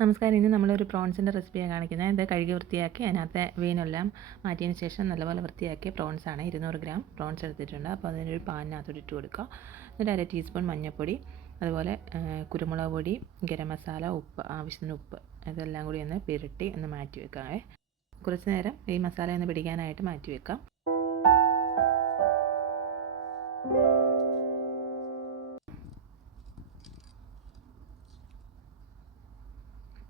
നമസ്കാരം ഇന്ന് നമ്മളൊരു പ്രോൺസിന്റെ റെസിപ്പിയാണ് കാണിക്കുന്നത്. ഇത് കഴുകി വൃത്തിയാക്കി അതിനകത്തെ വീനെല്ലാം മാറ്റിയതിന് ശേഷം നല്ലപോലെ വൃത്തിയാക്കിയ ആണ് ഇരുന്നൂറ് ഗ്രാം പ്രോൺസ് എടുത്തിട്ടുണ്ട്. അപ്പോൾ അതിനൊരു പാനിനകത്തോട്ട് ഇട്ട് കൊടുക്കുക. എന്നിട്ട് അര ടീസ്പൂൺ മഞ്ഞൾപ്പൊടി അതുപോലെ കുരുമുളക് പൊടി ഗരം മസാല ഉപ്പ് ആവശ്യത്തിന് ഉപ്പ് ഇതെല്ലാം കൂടി ഒന്ന് പിരട്ടി ഒന്ന് മാറ്റി വെക്കാം കുറച്ച് നേരം ഈ മസാല ഒന്ന് പിടിക്കാനായിട്ട് മാറ്റി വെക്കാം.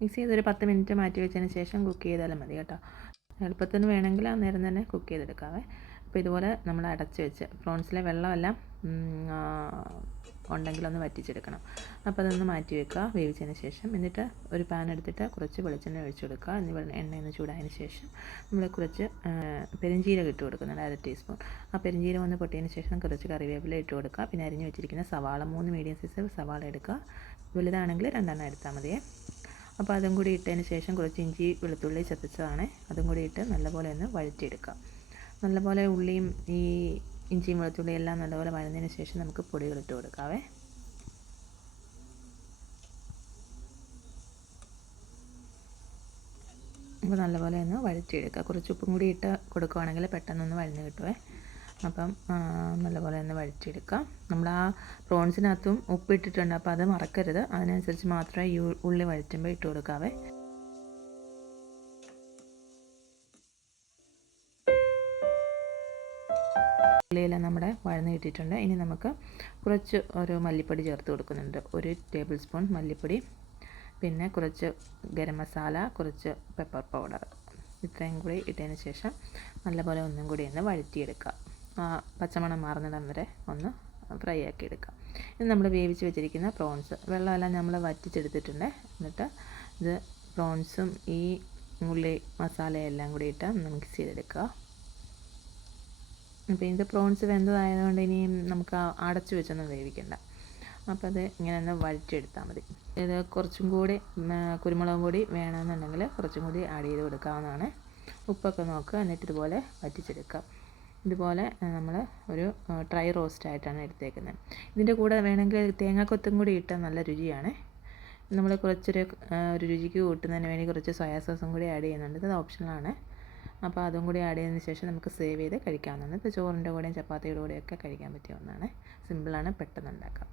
മിക്സ് ചെയ്തൊരു പത്ത് മിനിറ്റ് മാറ്റി വെച്ചതിന് ശേഷം കുക്ക് ചെയ്താലും മതി കേട്ടോ. എളുപ്പത്തിന് വേണമെങ്കിൽ ആ നേരം തന്നെ കുക്ക് ചെയ്തെടുക്കാവേ. അപ്പോൾ ഇതുപോലെ നമ്മൾ അടച്ച് വെച്ച് പ്രോൺസിലെ വെള്ളമെല്ലാം ഉണ്ടെങ്കിലൊന്ന് വറ്റിച്ചെടുക്കണം. അപ്പോൾ അതൊന്ന് മാറ്റി വെക്കുക വേവിച്ചതിന് ശേഷം. എന്നിട്ട് ഒരു പാൻ എടുത്തിട്ട് കുറച്ച് വെളിച്ചെണ്ണ ഒഴിച്ചു കൊടുക്കുക. എന്നിവ എണ്ണയൊന്ന് ചൂടായതിന് ശേഷം നമ്മൾ കുറച്ച് പെരിഞ്ചീരകം ഇട്ട് കൊടുക്കുന്നുണ്ട് അര ടീസ്പൂൺ. ആ പെരിഞ്ചീരകം ഒന്ന് പൊട്ടിയതിന് ശേഷം കുറച്ച് കറിവേപ്പില ഇട്ട് കൊടുക്കുക. പിന്നെ അരിഞ്ഞ് വെച്ചിരിക്കുന്ന സവാള മൂന്ന് മീഡിയം സൈസ് സവാള എടുക്കുക. വലുതാണെങ്കിൽ രണ്ടെണ്ണം എടുത്താൽ മതിയേ. അപ്പോൾ അതും കൂടി ഇട്ടതിന് ശേഷം കുറച്ച് ഇഞ്ചി വെളുത്തുള്ളി ചതച്ചതാണ്. അതും കൂടി ഇട്ട് നല്ലപോലെ ഒന്ന് വഴറ്റിയെടുക്കാം. നല്ലപോലെ ഉള്ളിയും ഈ ഇഞ്ചിയും വെളുത്തുള്ളിയും എല്ലാം നല്ലപോലെ വഴന്നതിന് ശേഷം നമുക്ക് പൊടികൾ ഇട്ട് കൊടുക്കാവേ. അപ്പോൾ നല്ലപോലെ ഒന്ന് വഴറ്റിയെടുക്കുക കുറച്ച് ഉപ്പും കൂടി ഇട്ട് കൊടുക്കുവാണെങ്കിൽ പെട്ടെന്നൊന്ന് വഴന്ന് കിട്ടുമേ അപ്പം നല്ലപോലെ തന്നെ വഴറ്റിയെടുക്കാം നമ്മൾ ആ പ്രോൺസിനകത്തും ഉപ്പ് ഇട്ടിട്ടുണ്ട് അപ്പോൾ അത് മറക്കരുത്. അതിനനുസരിച്ച് മാത്രമേ ഈ ഉള്ളി വഴറ്റുമ്പോൾ ഇട്ട് കൊടുക്കാവേ. ഉള്ളിയെല്ലാം നമ്മുടെ വഴന്ന് കിട്ടിയിട്ടുണ്ട്. ഇനി നമുക്ക് കുറച്ച് ഒരു മല്ലിപ്പൊടി ചേർത്ത് കൊടുക്കുന്നുണ്ട്. ഒരു ടേബിൾ സ്പൂൺ മല്ലിപ്പൊടി പിന്നെ കുറച്ച് ഗരം മസാല കുറച്ച് പെപ്പർ പൗഡർ. ഇത്രയും കൂടി ഇട്ടതിന് ശേഷം നല്ലപോലെ ഒന്നും കൂടി ഒന്ന് വഴറ്റിയെടുക്കുക. പച്ചമണം മാറുന്നിടം വരെ ഒന്ന് ഫ്രൈ ആക്കി എടുക്കാം. ഇത് നമ്മൾ വേവിച്ച് വെച്ചിരിക്കുന്ന പ്രോൺസ് വെള്ളമെല്ലാം നമ്മൾ വറ്റിച്ചെടുത്തിട്ടുണ്ട്. എന്നിട്ട് ഇത് പ്രോൺസും ഈ ഉള്ളി മസാലയെല്ലാം കൂടി ഇട്ട് മിക്സ് ചെയ്തെടുക്കുക അപ്പോൾ ഇത് പ്രോൺസ് വെന്തതായതുകൊണ്ട് ഇനിയും നമുക്ക് അടച്ചു വെച്ചൊന്നും വേവിക്കണ്ട. അപ്പോൾ അത് ഇങ്ങനെ ഒന്ന് വഴറ്റിയെടുത്താൽ മതി. ഇത് കുറച്ചും കൂടി കുരുമുളകും കൂടി വേണമെന്നുണ്ടെങ്കിൽ കുറച്ചും കൂടി ആഡ് ചെയ്ത് കൊടുക്കാവുന്നതാണ്. ഉപ്പൊക്കെ നോക്കുക എന്നിട്ട് ഇതുപോലെ വറ്റിച്ചെടുക്കാം. ഇതുപോലെ നമ്മൾ ഒരു ഡ്രൈ റോസ്റ്റ് ആയിട്ടാണ് എടുത്തേക്കുന്നത്. ഇതിന്റെ കൂടെ വേണമെങ്കിൽ തേങ്ങാക്കൊത്തും കൂടി ഇട്ടാൽ നല്ല രുചിയാണ്. നമ്മൾ കുറച്ചൊരു ഒരു രുചിക്ക് കൂട്ടുന്നതിന് വേണ്ടി കുറച്ച് സോയാ സോസും കൂടി ആഡ് ചെയ്യുന്നുണ്ട്. ഇത് ഓപ്ഷണലാണ് അപ്പോൾ അതും കൂടി ആഡ് ചെയ്തതിന് ശേഷം നമുക്ക് സേവ് ചെയ്ത് കഴിക്കാവുന്നതാണ്. ഇപ്പോൾ ചോറിന്റെ കൂടെയും ചപ്പാത്തിയുടെ കൂടെയൊക്കെ കഴിക്കാൻ പറ്റിയ ഒന്നാണ്. സിമ്പിളാണ് പെട്ടെന്ന് ഉണ്ടാക്കാം.